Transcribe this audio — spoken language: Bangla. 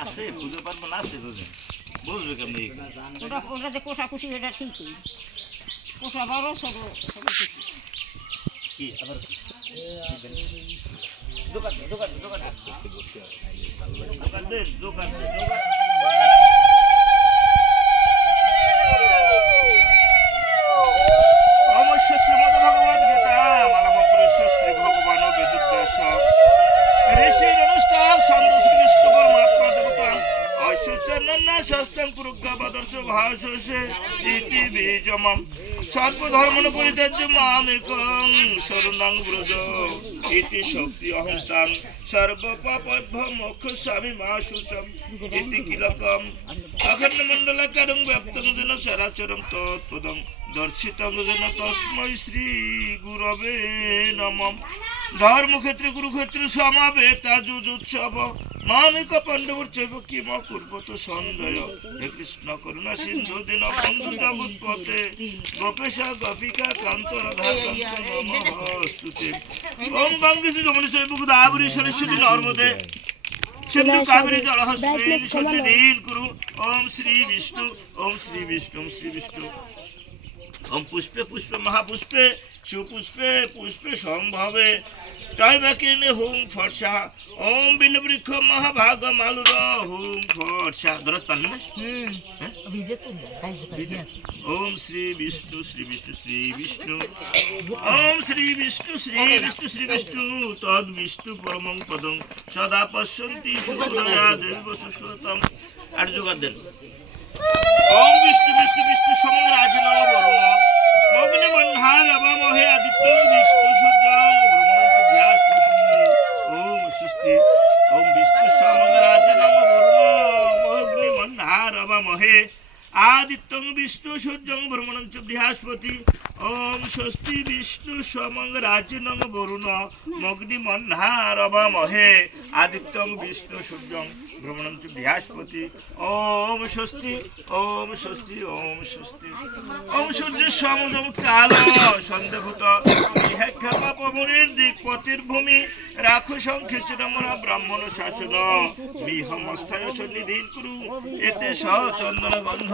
আছে পুজো পার্বণ আছে বুঝলেন বুঝবে কেমনি ওটা ওটাতে কোষা কুচি এটা ঠিকই। কোষা বড় কুচি। কি আবার দোকান দোকান দোকান। আস্তে আস্তে করতে হবে। দোকান দে, দোকান দোকান ঐশ্বর্যান্না শাস্তাং পুরুজ্ঞাপাদর্শ ভাষসে ইতি বীজমম সর্বধর্মন পরিত্যাজ্য মামেকং শরণাং ব্রজ ইতি শক্তি অহংতাং সর্বপাপভ্য মোক্ষ স্বামী মা সূচম ইতি কিলকম অখণ্ড মণ্ডলাকারং ব্যপ্তং যেন চরাচরং তৎপদং দর্শিতং যেন তস্মৈ শ্রী গুরবে নমঃ। ধর্মক্ষেত্রে, কুরুক্ষেত্রে সমাবেতা, যুজুৎসব, মানিক পাণ্ডবর চৈব কিম কুর্বত সঞ্জয় হে কৃষ্ণ করুণা সিন্ধু, দিন বন্ধু জগৎপতে গোপেশ, গোপিকা কান্ত রাধা নমস্তুতে। ওম গঙ্গে যমুনা চৈব গোদাবরী সরস্বতী নর্মদে। সত্যি নীল কুরু ওম শ্রী বিষ্ণু, ওম শ্রী বিষ্ণু ওম শ্রী বিষ্ণু। ওম পুষ্পে পুষ্পে মহাপুষ্পে সুপুষ্পে পুষ্পে সম্ভবে জয় বাকিনে হুম ফর্ষা ওম বিলবৃক্ষ মহাভাগ মালুর হুম ফর্ষা ধরত পারলি না ওম শ্রী বিষ্ণু শ্রী বিষ্ণু শ্রী বিষ্ণু ওম শ্রী বিষ্ণু শ্রী বিষ্ণু শ্রী বিষ্ণু তদ বিষ্ণু পরমং পদং সদা পশ্যন্তি সুদয়া দেব সুস্কৃতম আর যোগার দেন ওম বিষ্ণু বিষ্ণু বিষ্ণু সমগ্র আজ নম বরুণ মগ্নে মন্ধার অবামহে আদিত্য বিষ্ণু সূর্য च ব্যাস ওম স্বস্তি বিষ্ণু সমং রাজনং বরুণ মগ্নি মন্ধার অবামহে আদিত্যং বিষ্ণু সূর্যং ভ্রমণং চ বৃহস্পতি ওম স্বস্তি ওম স্বস্তি ওম স্বস্তি ওম সূর্য সমদম কাল সন্দেভূত ইহা পবনের দিক পতির ভূমি রাখো সংখ্যেচন মরা ব্রাহ্মণ শাসন মিহমস্থায় সন্নিধীন কুরু এতে স চন্দন গন্ধ